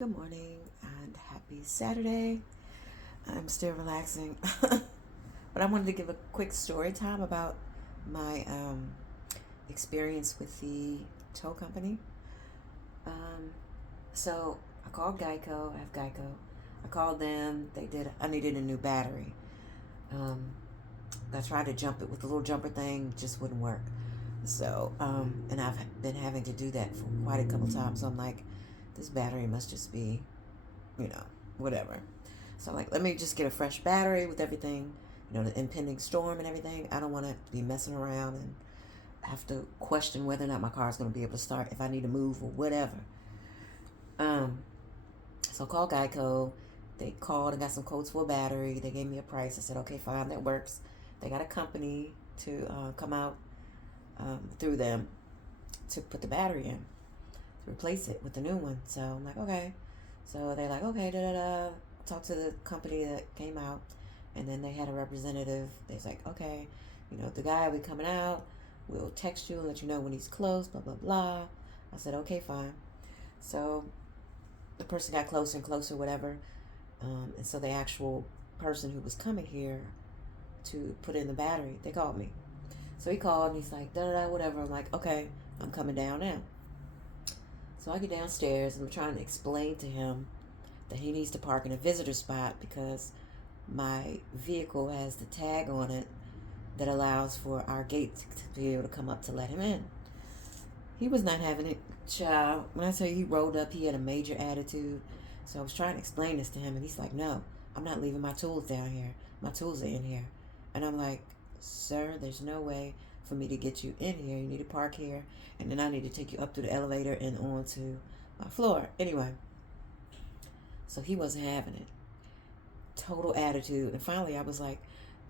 Good morning and happy Saturday. I'm still relaxing, but I wanted to give a quick story time about my experience with the tow company. Um, so I called Geico. I have Geico. I called them. I needed a new battery. Um, I tried to jump it with the little jumper thing, just wouldn't work. And I've been having to do that for quite a couple times. So I'm like, this battery must just be, you know, whatever. So I'm like, let me just get a fresh battery with everything, the impending storm and everything. I don't want to be messing around and have to question whether or not my car is going to be able to start if I need to move or whatever. Um, so I called Geico. They called and got some quotes for a battery. They gave me a price. I said, okay, fine, that works. They got a company to come out through them to put the battery in, to replace it with the new one. So I'm like, okay. So they're like, okay, da da da. Talk to the company that came out, and then they had a representative. They was like, okay, the guy will be coming out. We'll text you and let you know when he's close. Blah blah blah. I said, okay, fine. So the person got closer and closer, whatever. And so the actual person who was coming here to put in the battery, they called me. So he called and he's like, da da da, whatever. I'm like, okay, I'm coming down now. So I get downstairs and I'm trying to explain to him that he needs to park in a visitor spot because my vehicle has the tag on it that allows for our gate to be able to come up to let him in. He was not having it, child. When I say he rolled up, he had a major attitude. So I was trying to explain this to him, and he's like, no, I'm not leaving my tools down here. My tools are in here. And I'm like, sir, there's no way for me to get you in here. You need to park here, and then I need to take you up through the elevator and onto my floor. Anyway, so he wasn't having it. Total attitude. And finally, I was like,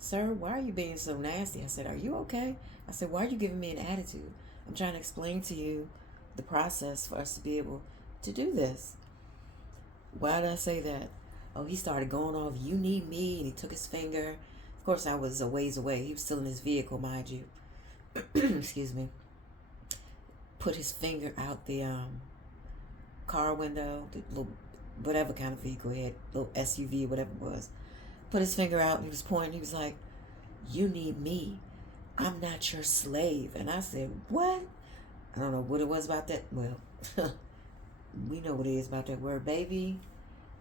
sir, why are you being so nasty? I said, are you okay? I said, why are you giving me an attitude? I'm trying to explain to you the process for us to be able to do this. Why did I say that? Oh, he started going off, you need me, and he took his finger. Of course, I was a ways away. He was still in his vehicle, mind you. Excuse me. Put his finger out the car window, the little whatever kind of vehicle he had, little SUV, whatever it was. Put his finger out and he was pointing. He was like, you need me. I'm not your slave. And I said, what? I don't know what it was about that. Well, we know what it is about that word, baby.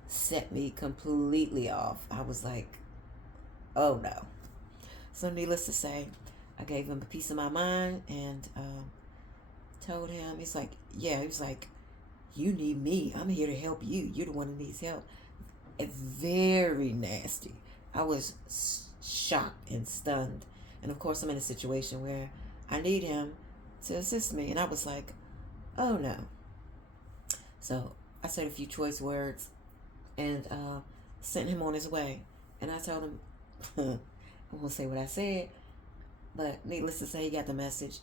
Set me completely off. I was like, oh no. So, needless to say, I gave him a piece of my mind and told him, he's like, yeah, he was like, you need me. I'm here to help you. You're the one who needs help. And very nasty. I was shocked and stunned. And of course, I'm in a situation where I need him to assist me. And I was like, oh no. So I said a few choice words and sent him on his way. And I told him, I won't say what I said, but needless to say, he got the message.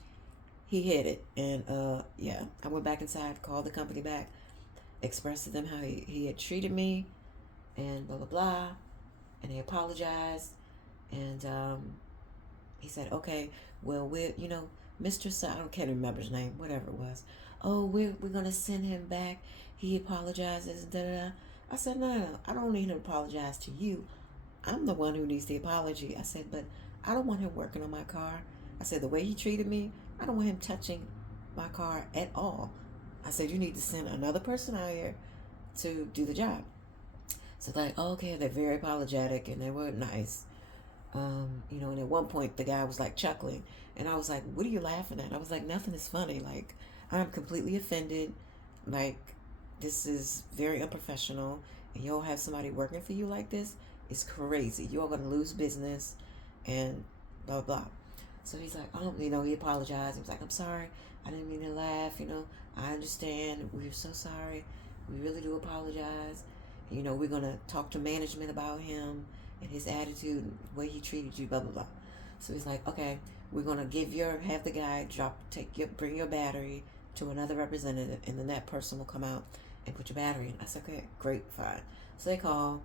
He hit it. And yeah, I went back inside, called the company back, expressed to them how he had treated me and blah, blah, blah. And they apologized. And he said, okay, well, Mr. I can't remember his name, whatever it was. Oh, we're going to send him back. He apologizes. Da, da, da. I said, no. I don't need him to apologize to you. I'm the one who needs the apology. I said, but I don't want him working on my car. I said, the way he treated me, I don't want him touching my car at all. I said, you need to send another person out here to do the job. So like, oh, okay, they're very apologetic and they were nice. And at one point the guy was like chuckling, and I was like, "What are you laughing at?" I was like, "Nothing is funny. Like, I'm completely offended. Like, this is very unprofessional, and you'll have somebody working for you like this. It's crazy. You're gonna lose business, and blah blah." So he's like, "Oh, he apologized. He was like, I'm sorry. I didn't mean to laugh. I understand. We're so sorry. We really do apologize. We're gonna talk to management about him." And his attitude, the way he treated you, blah blah blah. So he's like, okay, we're gonna have the guy bring your battery to another representative, and then that person will come out and put your battery in. I said, okay, great, fine. So they call.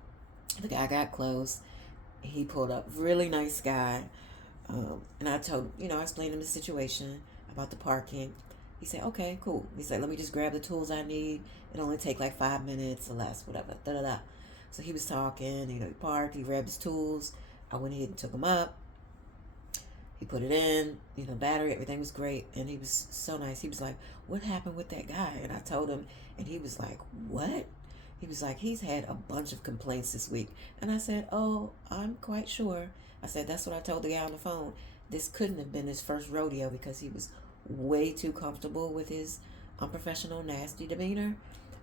The guy got close. He pulled up, really nice guy. And I explained him the situation about the parking. He said, okay, cool. He said, let me just grab the tools I need. It only take like 5 minutes or less, whatever. Da da da. So he was talking, he parked, he grabbed his tools. I went ahead and took them up. He put it in, battery, everything was great. And he was so nice. He was like, what happened with that guy? And I told him, and he was like, what? He was like, he's had a bunch of complaints this week. And I said, oh, I'm quite sure. I said, that's what I told the guy on the phone. This couldn't have been his first rodeo because he was way too comfortable with his unprofessional, nasty demeanor.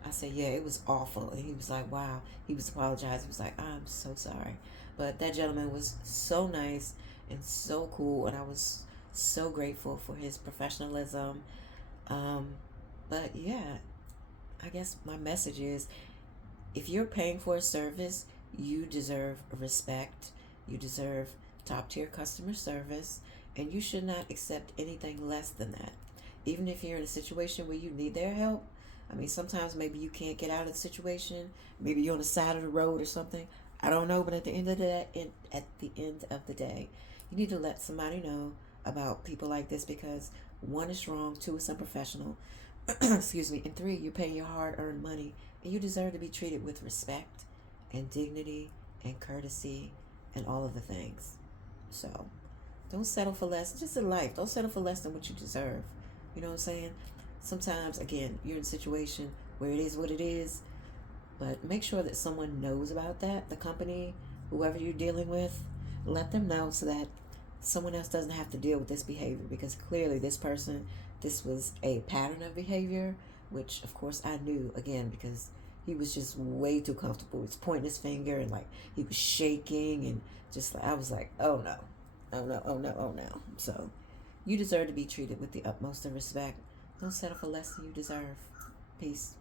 I said, yeah, it was awful. And he was like, wow. He was apologizing. He was like, I'm so sorry. But that gentleman was so nice and so cool. And I was so grateful for his professionalism. Um, but yeah, I guess my message is if you're paying for a service, you deserve respect. You deserve top tier customer service. And you should not accept anything less than that. Even if you're in a situation where you need their help, I mean, sometimes maybe you can't get out of the situation. Maybe you're on the side of the road or something. I don't know, but at the end of the day, you need to let somebody know about people like this because one is wrong, two is unprofessional, excuse me, and three, you're paying your hard-earned money, and you deserve to be treated with respect and dignity and courtesy and all of the things. So, don't settle for less. Just in life, don't settle for less than what you deserve. You know what I'm saying? Sometimes, again, you're in a situation where it is what it is, but make sure that someone knows about that. The company, whoever you're dealing with, let them know so that someone else doesn't have to deal with this behavior because clearly this was a pattern of behavior, which of course I knew again because he was just way too comfortable. He was pointing his finger and like he was shaking and just like I was like, oh no, oh no, oh no, oh no. So you deserve to be treated with the utmost of respect. Don't settle for less than you deserve. Peace.